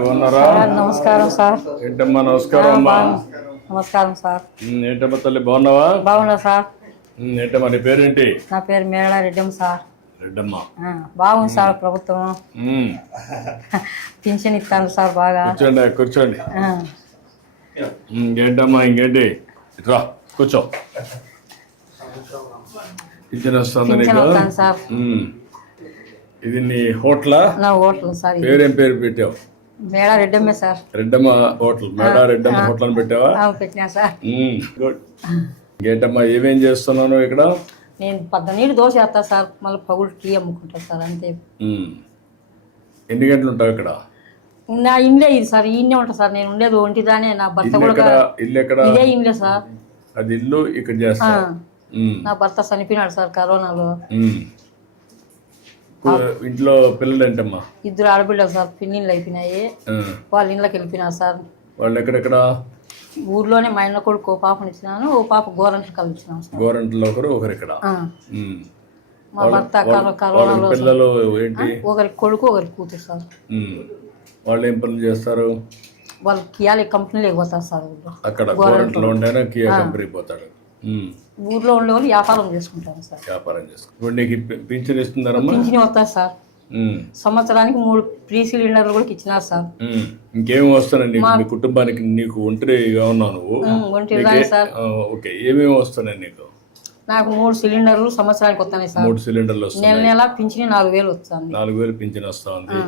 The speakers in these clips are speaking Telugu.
బాగున్నారా? నమస్కారం సార్. ఏంటమ్మా? నమస్కారం అమ్మా. నమస్కారం సార్. ఏంటమ్మా తల్లి, బాగున్నావా? బాగున్నా సార్. ఏంటమ్మా నీ పేరేంటి? నా పేరు మేళ రెడ్డమ్మ సార్. రెడ్డమ్మ. బాగుంది సార్ ప్రభుత్వం. పింఛన్ ఇస్తాను సార్ బాగా. కూర్చోండి కూర్చోండి. ఇంకేంటమ్మా? ఇంకేంటి? రా కూర్చో. పింఛన్ వస్తుంది నీకు? సార్ ఇది నీ హోటలా? నా హోటల్ సార్. పేరేం పేరు పెట్టావు? మేళ రెడ్డమ్మే సార్. రెడ్డమ్మ హోటల్. మేళ రెడ్డమ్మ హోటల్ అని పెట్టావా? పెట్టినా సార్. గుడ్. ఇంకేంటమ్మా ఏమేం చేస్తున్నాను ఇక్కడ? నేను నీళ్ళు దోశ వేస్తా సార్, మళ్ళీ పగులు టీ అమ్ముకుంటా సార్, అంతే. ఎన్ని గంటలు ఉంటావు ఇక్కడ? నా ఇండ్లే ఇది సార్, ఈయనే ఉంటా సార్. నేను ఉండేది ఒంటిదానే. నా భర్త కూడా ఇల్లు ఎక్కడ? ఇదే ఇండ్లే సార్. అది ఇల్లు ఇక్కడ చేస్తా. నా భర్త చనిపోయినాడు సార్ కరోనాలో. ఇంట్లో పిల్లలు ఏంటమ్మా? 2 ఆడపిల్లలు సార్. పిన్నిళ్ళు అయిపోయినాయి, వాళ్ళ ఇంట్లోకి వెళ్ళిపోయినారు సార్. వాళ్ళు ఎక్కడెక్కడ? ఊర్లోనే. మా ఇంట్లో కొడుకు ఓ పాపని ఇచ్చినాను, ఓ పాప గోరంట్లు కలిసినాను. గోరంట్లో ఒకరు ఇక్కడ. మా భర్త కరోనాలో. పిల్లలు ఏంటి? ఒకరికి కొడుకు, ఒకరికి కూతురు సార్. వాళ్ళు ఏం పనులు చేస్తారు? వాళ్ళు కియా కంపెనీలో పోతారు సార్. అక్కడ గోరంట్లో ఉండేనా కియా కంపెనీ పోతాడు. ఊర్లో ఉండే వాళ్ళు వ్యాపారం చేసుకుంటాను సార్. వ్యాపారం చేసుకుంటారు. ఇప్పుడు నీకు పింఛన్ ఇస్తున్నారమ్మా? పింఛన్ వస్తారు సార్. సంవత్సరానికి 3 ప్రీ సిలిండర్లు కూడా ఇచ్చినారు సార్. ఇంకేమి వస్తున్నాయి మీ కుటుంబానికి? నీకు ఒంటరిగా ఉన్నావు నువ్వు? ఒంటరిగా సార్. ఓకే. ఏమేమి వస్తున్నాయి నీకు? నాకు 3 సిలిండర్లు సంవత్సరానికి వస్తున్నాయి సార్. 3 సిలిండర్లు వస్తున్నాయి. నెల పింఛన్ 4,000 వస్తుంది. 4,000 పింఛన్ వస్తా ఉంది.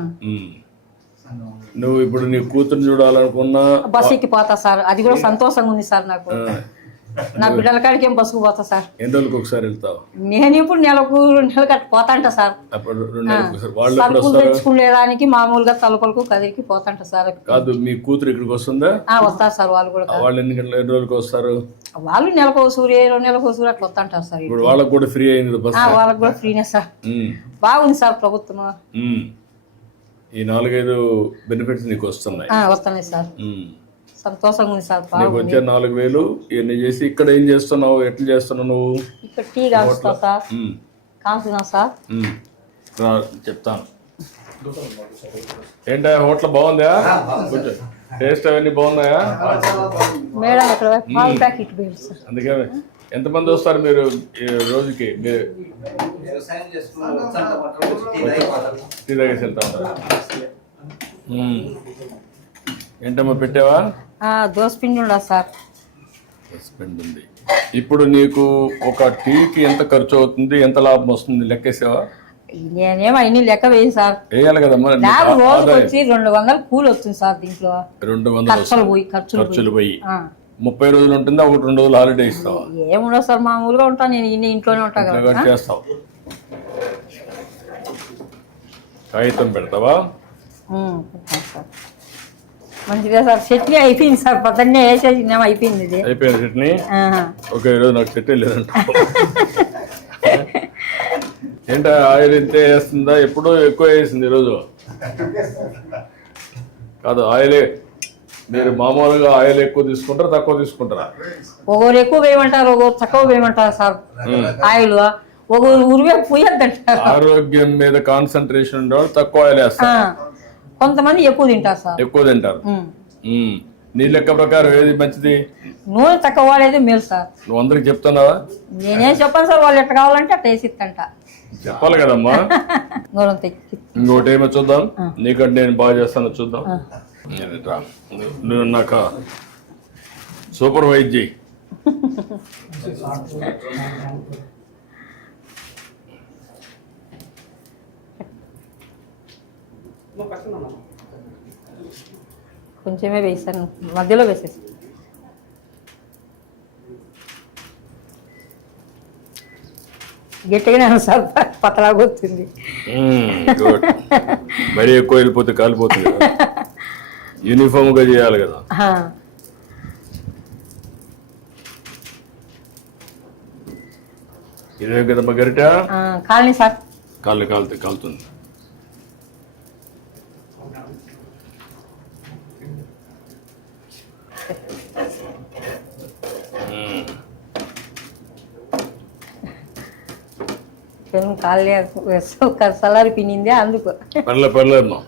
నువ్వు ఇప్పుడు నీ కూతురు చూడాలనుకున్నా బస్ ఎక్కి పోతా సార్. అది కూడా సంతోషంగా ఉంది సార్ నాకు. నా బిడ్డల కాడికి ఏం బస్సుకు పోతా సార్. ఎన్ని రోజులకు ఒకసారి వెళ్తావు? నేను ఇప్పుడు నెలకు 2 నెలలు కట్టి పోతాంట సార్. సరుకులు తెచ్చుకునేదానికి మామూలుగా తలుపులకు కదిరికి పోతాంట సార్. కాదు, మీ కూతురు ఇక్కడికి వస్తుందా? వస్తారు సార్ వాళ్ళు కూడా. వాళ్ళు ఎన్ని రోజులకు వస్తారు? వాళ్ళు నెలకు 2 నెలలకు అట్లా వస్తుంటారు సార్. ఇప్పుడు వాళ్ళకి కూడా ఫ్రీ అయింది బస్? వాళ్ళకి కూడా ఫ్రీనే సార్. బాగుంది సార్ ప్రభుత్వం. ఈ 4-5 బెనిఫిట్స్ నీకు వస్తున్నాయి? వస్తున్నాయి సార్. సంతోషంగా ఉంది సార్. వచ్చే 4,000 ఇవన్నీ చేసి ఇక్కడ ఏం చేస్తున్నావు? ఎట్లా చేస్తున్నావు నువ్వు? ఇక్కడ టీ కాస్తా సార్. కాల్చున్నా సార్. చెప్తాను. ఏంటా హోటల్ బాగుందా? టేస్ట్ అవన్నీ బాగున్నాయా? మేడం ఇక్కడ పాలు ప్యాకెట్ సార్. అందుకే ఎంతమంది వస్తారు మీరు రోజుకి? టీ తాగేసి వెళ్తా. ఏంటమ్మా పెట్టావా? దోసపిండి ఉందా సార్. దోసపిండి ఉంది. ఇప్పుడు నీకు ఒక టీకి ఎంత ఖర్చు అవుతుంది, ఎంత లాభం వస్తుంది లెక్కేసావా? నేనేమో అన్ని లెక్క వేయి సార్. వేయాలి కదమ్మా. నాకు రోజుకి వచ్చి 200 కూలి వస్తుంది సార్. దీంట్లో 200 ఖర్చులు పోయి 30 రోజులు ఉంటుందా? 1-2 రోజులు హాలిడే ఇస్తావా? ఏముండవు సార్, మామూలుగా ఉంటాను నేను. ఇంట్లోనే ఉంటాను కదా. చేస్తావు. కాగితం పెడతావా? మంచిగా సార్. చట్నీ అయిపోయింది సార్. పొద్దున్నే వేసేసి అయిపోయింది. ఇది అయిపోయింది చట్నీ. ఓకే. ఈరోజు నాకు చట్నీ లేదంట. ఏంటో ఆయిల్ ఇంతే వేస్తుందా? ఎప్పుడూ ఎక్కువ వేసింది ఈరోజు. కాదు, ఆయిలే. మీరు మామూలుగా ఆయిల్ ఎక్కువ తీసుకుంటారా తక్కువ తీసుకుంటారా? ఒకరు ఎక్కువ వేయమంటారు, ఒకరు తక్కువ వేయమంటారు సార్. ఆయిల్ ఒకరు ఉరివే పోయొద్దంటారు. ఆరోగ్యం మీద కాన్సన్ట్రేషన్ ఉండేవాళ్ళు తక్కువ ఆయిల్ వేస్తారు. కొంతమంది ఎక్కువ తింటారు సార్. ఎక్కువ తింటారు. నీ లెక్క ప్రకారం ఏది మంచిది? నూనె తక్కువ వాడేది మేలు సార్. నువ్వు అందరికి చెప్తున్నావా? నేనేం చెప్పాను సార్. వాళ్ళు ఎట్లా కావాలంటే అట్లా వేసిస్తంట. చెప్పాలి కదమ్మా. ఇంకోటి ఏమో చూద్దాం. నీకంటే నేను బాగా చేస్తాను చూద్దాం. నువ్వు నాకు సూపర్వైజ్ చేయి. కొంచెమే వేసాను, మధ్యలో వేసేసి. గట్టిగానే సార్, పతలాగా వస్తుంది. మరీ ఎక్కువ వెళ్ళిపోతే కాలిపోతుంది. యూనిఫామ్ గా చేయాలి కదా. ఇదే కదమ్మా గరిట? Colony sir. కాలుతుంది. కాలే సలారి పిన్నిందే అందుకు. పర్లేదమ్మా,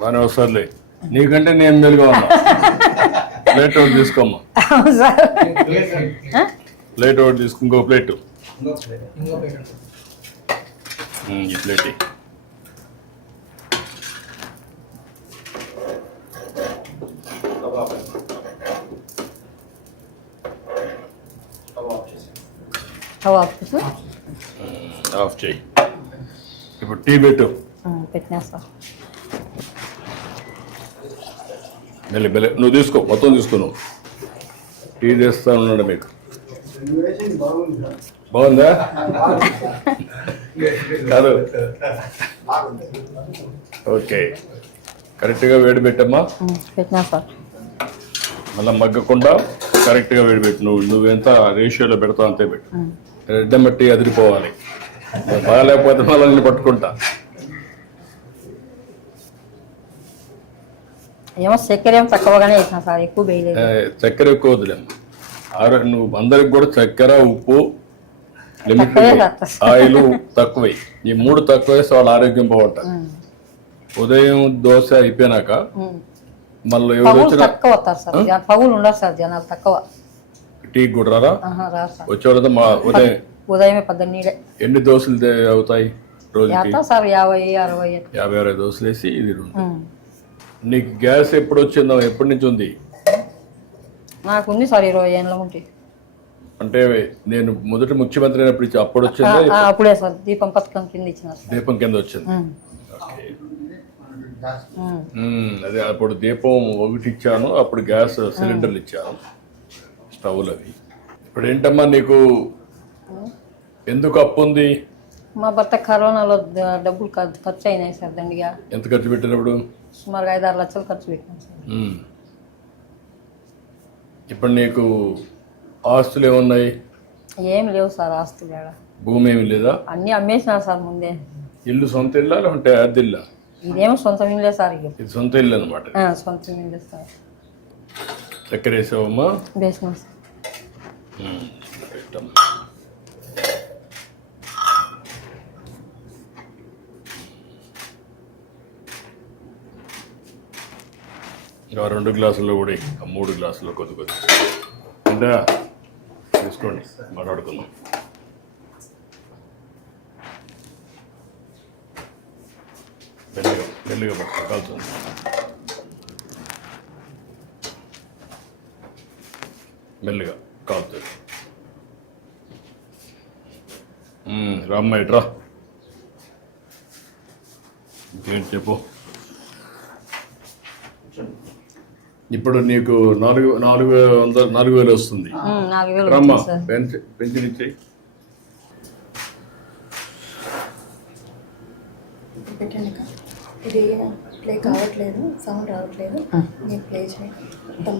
బాగానే వస్తుంది. నీకంటే నేను మెలుగా ఉన్నా. ప్లేట్ ఒకటి తీసుకోమ్మా. అవును సార్. ప్లేట్ ఒకటి తీసుకో. ఇంకో ప్లేట్ ఈ ప్లేట్ ఆఫ్ చేయి. ఇప్పుడు టీ పెట్టు. పెట్టినా సార్. మెల్లి మెల్లి నువ్వు తీసుకో, మొత్తం తీసుకో. నువ్వు టీ చేస్తా ఉన్నాడు మీకు. బాగుందా? కాదు, ఓకే. కరెక్ట్గా వేడి పెట్టమ్మా. పెట్టినా సార్. మళ్ళీ మగ్గకుండా కరెక్ట్గా వేడి పెట్టు. నువ్వెంత రేషియోలో పెడతావు అంతే పెట్టు. రెడ్డ మట్టి అదిరిపోవాలి. బాగాలేకపోతే మళ్ళీ నేను పట్టుకుంటా. ఏమో చక్కెర ఏమో తక్కువగానే వేసినా సార్, ఎక్కువ వేయలేదు. చక్కెర ఎక్కువ వద్దులేమ్మా. నువ్వు అందరికి కూడా చక్కెర, ఉప్పు, లిమిట్, ఆయిల్ తక్కువై. ఈ 3 తక్కువ వేస్తే వాళ్ళ ఆరోగ్యం బాగుంటుంది. ఉదయం దోశ అయిపోయినాక మళ్ళీ ఎవరు వచ్చినా తక్కువ వస్తారు సార్, పగులు ఉండదు సార్, జనాలు తక్కువ. టీ కూడా రారా? వచ్చేవాళ్ళతో మా ఉదయమే 18 ఎన్ని దోశలు అవుతాయి రోజుకి? సార్ 50, 60. 50-60 దోశలు వేసి ఇది 2. నీకు గ్యాస్ ఎప్పుడు వచ్చిందో? ఎప్పటి నుంచి ఉంది? నాకు ఉంది సార్ 20 ఏళ్ళ ఉంటే. అంటే నేను మొదటి ముఖ్యమంత్రి అయినప్పుడు అప్పుడు వచ్చిందా? అప్పుడే సార్, దీపం పథకం కింద ఇచ్చిన. దీపం కింద వచ్చింది. అదే అప్పుడు దీపం ఒకటి ఇచ్చాను, అప్పుడు గ్యాస్ సిలిండర్లు ఇచ్చాను, స్టవ్లు అవి. ఇప్పుడు ఏంటమ్మా నీకు ఎందుకు అప్పు ఉంది? మా భర్త కరోనాలో డబ్బులు ఖర్చు అయినాయి సార్ దండిగా. ఎంత ఖర్చు పెట్టినప్పుడు? సుమారుగా 5-6 లక్షలు ఖర్చు పెట్టాను సార్. ఇప్పుడు నీకు ఆస్తులు ఏమున్నాయి? ఏం లేవు సార్ ఆస్తులు. భూమి ఏమి లేదా? అన్ని అమ్మేసినారు సార్ ముందే. ఇల్లు సొంత ఇల్లా లేకుంటే అద్దె ఇల్లా? ఇదేమో సొంత ఇల్లే సార్. ఇది సొంత ఇల్లు అనమాట. సొంత ఇల్లే సార్. చక్కెర వేసావమ్మా? వేసినా సార్. ఇంకా 2 గ్లాసుల్లో కూడా 3 గ్లాసుల్లో కొద్ది అంటే తీసుకోండి, మాట్లాడుకుందాం. మెల్లిగా కాల్చుంది. మెల్లిగా కాల్చుంది. రామ్మ ఇట్రా. ఇంకేంటి చెప్పు. ఇప్పుడు నీకు 4,000 వస్తుంది. రమ్మా, పెన్షన్ ఇచ్చేయి. ఇది ప్లే కావట్లేదు, సౌండ్ రావట్లేదు. నేను ప్లే చేయండి,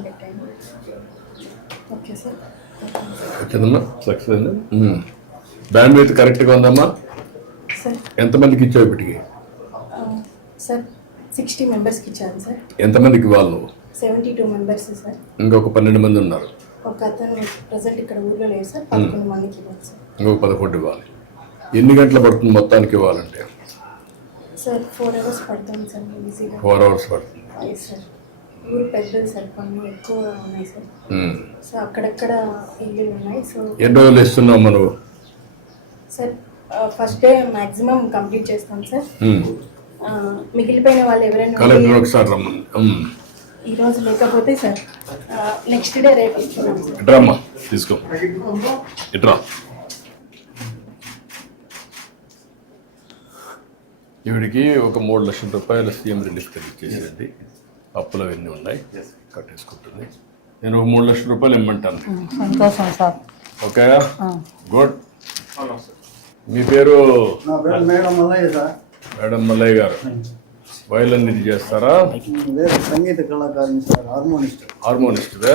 పెట్టాను. Okay sir. వచ్చిందమ్మా, సక్సెస్ అయింది. బ్యాండ్ విత్ కరెక్ట్గా ఉందమ్మా. సార్ ఎంతమందికి ఇచ్చావు ఇప్పటికి? సార్ 60 మెంబర్స్కి ఇచ్చాను సార్. ఎంతమందికి ఇవ్వాలి నువ్వు? 72 మెంబర్స్ సార్. ఇంకొక 12 మంది ఉన్నారు. ఒక అతను ప్రజెంట్ ఇక్కడ ఊర్లో లేదు సార్. 11 మందికి ఇవ్వాలి సార్. ఇంకొక 11 ఇవ్వాలి. ఎన్ని గంటలు పడుతుంది మొత్తానికి ఇవ్వాలంటే? సార్ 4 అవర్స్ పడుతుంది సార్, ఈజీగా. 4 అవర్స్ పడుతుంది. సార్ ఊరు పెద్దది సార్, పనులు ఎక్కువ ఉన్నాయి సార్. సో అక్కడక్కడ ఇల్లులు ఉన్నాయి. సో ఎన్ని రోజులు ఇస్తున్నావు నువ్వు? Sir first day maximum complete చేస్తాం సార్. మిగిలిపోయిన వాళ్ళు ఎవరైనా ఒకసారి ఈ రోజు లేకపోతే సార్ నెక్స్ట్ డే రేపు ఇస్తున్నాం సార్. ఇట్రామ్మా, తీసుకో. ఇట్రా. ఈవిడికి ఒక 3 లక్షల రూపాయలు సీఎం రిలీఫ్ ఇచ్చేసేది. అప్పులు అవన్నీ ఉన్నాయి, కట్టేసుకుంటుంది. నేను ఒక 3 లక్షల రూపాయలు ఇమ్మంటాను. సంతోషం సార్. Okay, good. మీ పేరు? మేడం మల్లయ్య గారు. వయలిన్ ఇది చేస్తారా? సంగీత కళాకారుని సార్, హార్మోనిస్ట్. హార్మోనిస్ట్దే.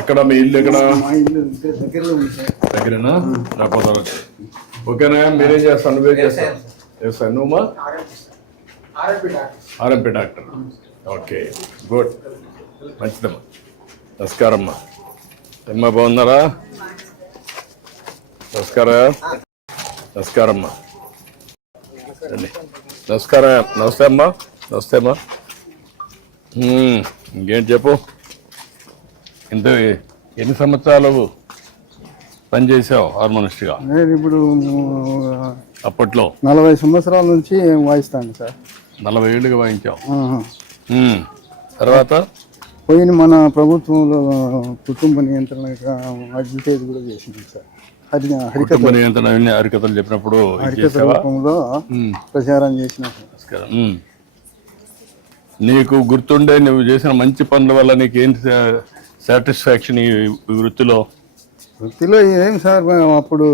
ఎక్కడ మీ ఇల్లు? ఎక్కడ? మా ఇల్లు దగ్గరలో ఉంది సార్. దగ్గరేనా? రాకపోతే ఓకేనా? మీరేం చేస్తాను? నువ్వేం చేస్తాను? చేస్తాను. నువ్వమ్మా? RMP doctor. ఓకే, గుడ్, మంచిదమ్మా. నమస్కారం అమ్మా. అమ్మా బాగున్నారా? నమస్కారం. నమస్కారం అమ్మా. నమస్తే అమ్మా. వస్తేమా ఇంకేం చెప్పు. ఇంత ఎన్ని సంవత్సరాలు పనిచేసావు హార్మోనిస్ట్గా? నేను ఇప్పుడు అప్పట్లో 40 సంవత్సరాల నుంచి వాయిస్తాను సార్. 40 ఏళ్ళుగా వాయించావు. తర్వాత పోయిన మన ప్రభుత్వంలో కుటుంబ నియంత్రణ అడ్వర్టైజ్ కూడా చేసింది సార్. కుటుంబ నియంత్రణ హరికథలు చెప్పినప్పుడు హరికథ రూపంలో ప్రచారం చేసిన సార్. నీకు గుర్తుండే నువ్వు చేసిన మంచి పనుల వల్ల నీకు ఏంటి సాటిస్ఫాక్షన్ ఈ వృత్తిలో? వృత్తిలో ఏం సార్, అప్పుడు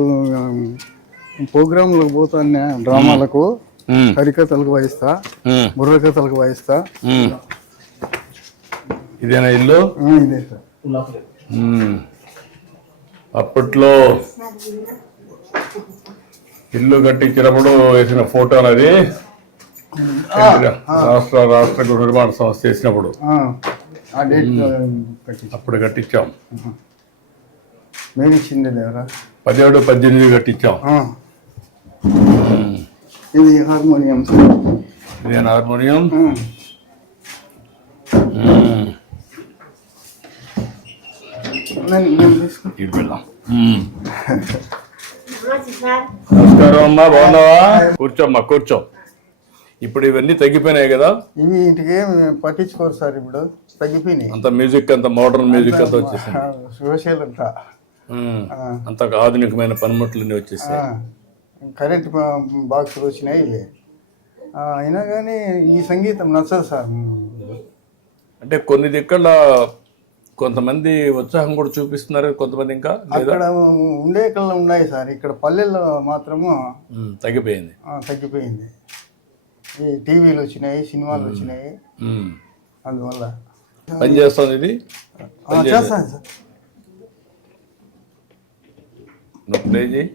ప్రోగ్రాంలకు పోతాను, డ్రామాలకు, హరికథలకు వాయిస్తా, బుర్రకథలకు వాయిస్తా. ఇదేనా ఇల్లు? ఇదే సార్. అప్పట్లో ఇల్లు కట్టించినప్పుడు వేసిన ఫోటోలు అది రాష్ట్ర గృహ నిర్మాణ సంస్థ చేసినప్పుడు అప్పుడు కట్టించాం. మేము ఇచ్చింది లేవరా 17, 18 కట్టించాం. ఇది హార్మోనియం. ఇదేనా హార్మోనియం? ఇది వెళ్దాం. నమస్కారం అమ్మా, బాగున్నావా? కూర్చోమ్మా, కూర్చో. ఇప్పుడు ఇవన్నీ తగ్గిపోయినాయి కదా? ఇవి ఇంటికి పట్టించుకోరు సార్, ఇప్పుడు తగ్గిపోయినాయి. అంత మ్యూజిక్, అంత మోడర్న్ మ్యూజిక్ అంతా వచ్చేసింది. సోషల్ అంతా అంత ఆధునికమైన పనిముట్లన్నీ వచ్చేసాయి. కరెంట్ బాక్సులు వచ్చినాయి. అయినా కానీ ఈ సంగీతం నచ్చదు సార్. అంటే కొన్ని దిక్కల కొంతమంది ఉత్సాహం కూడా చూపిస్తున్నారు, కొంతమంది ఇంకా అక్కడ ఉండే కళ్ళు ఉన్నాయి సార్. ఇక్కడ పల్లెల్లో మాత్రము తగ్గిపోయింది. ఈ టీవీలు వచ్చినాయి, సినిమాలు వచ్చినాయి, అందువల్ల పని చేస్తుంది. ఇది చేస్తాను సార్. నువ్వు ప్లే చేయి.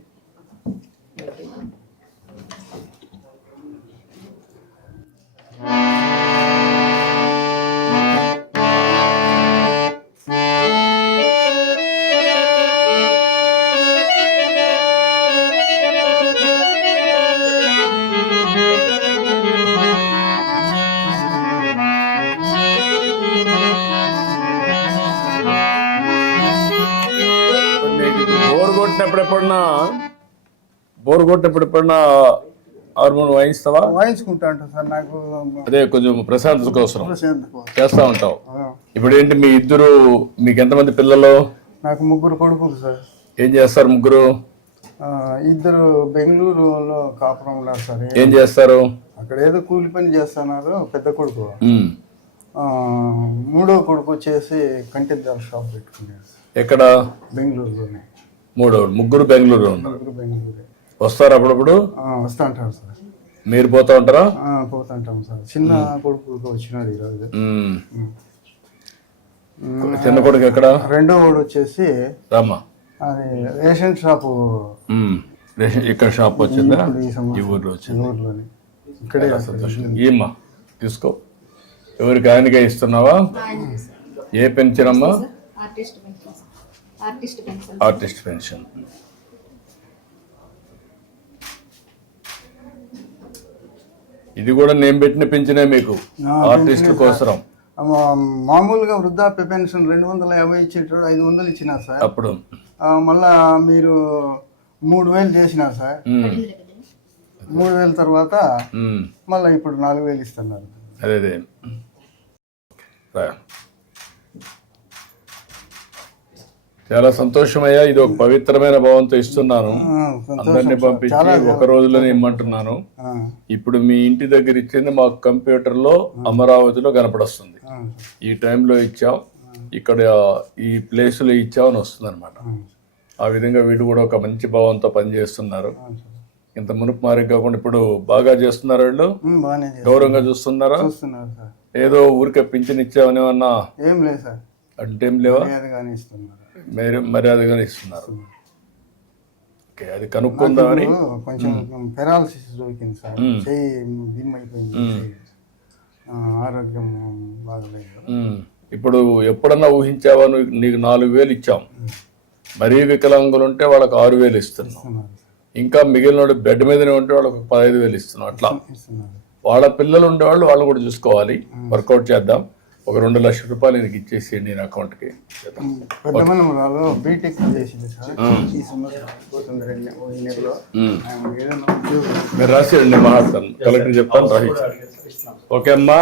బోర్ కొట్టినప్పుడు ఎప్పుడన్నా హార్మోన్ వాయిస్తావా? వాయించుకుంటా ఉంటా సార్. నాకు అదే కొంచెం ప్రశాంతత కోసం చేస్తా ఉంటావు. ఇప్పుడు ఏంటి మీకు ఎంతమంది పిల్లలు? నాకు 3 కొడుకులు సార్. ఏం చేస్తారు ముగ్గురు? 2 బెంగళూరులో కాపురం ఉన్నారు సార్. ఏం చేస్తారు అక్కడ? ఏదో కూలి పని చేస్తున్నారు. పెద్ద కొడుకు. 3వ కొడుకు వచ్చేసి కంటిద్దాల షాప్ పెట్టుకున్నాడు. ఎక్కడ? బెంగళూరులోనే. ముగ్గురు బెంగళూరులో ఉన్నారు. బెంగళూరు వస్తారు అప్పుడప్పుడు? వస్తా ఉంటారు సార్. మీరు పోతా ఉంటారా? పోతా ఉంటాం సార్. చిన్న కొడుకు వచ్చినాడు ఈరోజు. చిన్న కొడుకు ఎక్కడ? 2వ వాడు వచ్చేసి రామా, అది రేషన్ షాపు. ఇక్కడ షాప్ వచ్చిందా? ఈ ఊర్లో వచ్చింది. ఊర్లోనే ఇక్కడే. ఏమ్మా తీసుకో. ఎవరికి ఆయనకే ఇస్తున్నావా? ఏ పెన్షన్ అమ్మా? Artist pension. ఇది కూడా నేను పెట్టిన పెన్షనే మీకు, ఆర్టిస్టుల కోసం. మామూలుగా వృద్ధాప్య పెన్షన్ 250 ఇచ్చేటప్పుడు 500 ఇచ్చినా సార్. అప్పుడు మళ్ళా మీరు 3000 చేసినారు సార్. 3000 తర్వాత మళ్ళీ ఇప్పుడు 4000 ఇస్తున్నారు. అదే చాలా సంతోషమయ్యా. ఇది ఒక పవిత్రమైన భావంతో ఇస్తున్నాను. అందరినీ పంపించి ఒక రోజులోనే ఇమ్మంటున్నాను. ఇప్పుడు మీ ఇంటి దగ్గర ఇచ్చింది మాకు కంప్యూటర్లో అమరావతిలో కనపడొస్తుంది. ఈ టైంలో ఇచ్చాం, ఇక్కడ ఈ ప్లేస్లో ఇచ్చాం అని వస్తుంది అనమాట. ఆ విధంగా వీడు కూడా ఒక మంచి భావంతో పనిచేస్తున్నారు. ఇంత మునుపు మారి కాకుండా ఇప్పుడు బాగా చేస్తున్నారు. వీళ్ళు గౌరవంగా చూస్తున్నారా? ఏదో ఊరికే పింఛన్ ఇచ్చామని ఏమన్నా? ఏం లేదు సార్. అంటే ఏం లేవా? మీరు మర్యాదగానే ఇస్తున్నారు. ఓకే, అది కనుక్కుందామని. కొంచెం పెరాలసిస్ దొరికింది సార్. అయిపోయింది, ఆరోగ్యం బాగలేదు. ఇప్పుడు ఎప్పుడన్నా ఊహించావా? నీకు 4000 ఇచ్చాం. మరీ వికలాంగులు ఉంటే వాళ్ళకి 6000 ఇస్తున్నాం. ఇంకా మిగిలిన బెడ్ మీదనే ఉంటే వాళ్ళకి 15,000 ఇస్తున్నాం. అట్లా వాళ్ళ పిల్లలు ఉండేవాళ్ళు వాళ్ళు కూడా చూసుకోవాలి. వర్కౌట్ చేద్దాం. ఒక 2 లక్షల రూపాయలు నీకు ఇచ్చేసేయండి నేను అకౌంట్కి. పెద్ద మనవరాలు బీటెక్ చేసింది సార్. ఈ సంవత్సరం పోతుంది ఈ నెలలో. ఏదైనా ఉద్యోగం మీరు రాసేయండి, మాట్లాడతాను, కలెక్టర్ చెప్తాను, రాసి. ఓకే అమ్మా.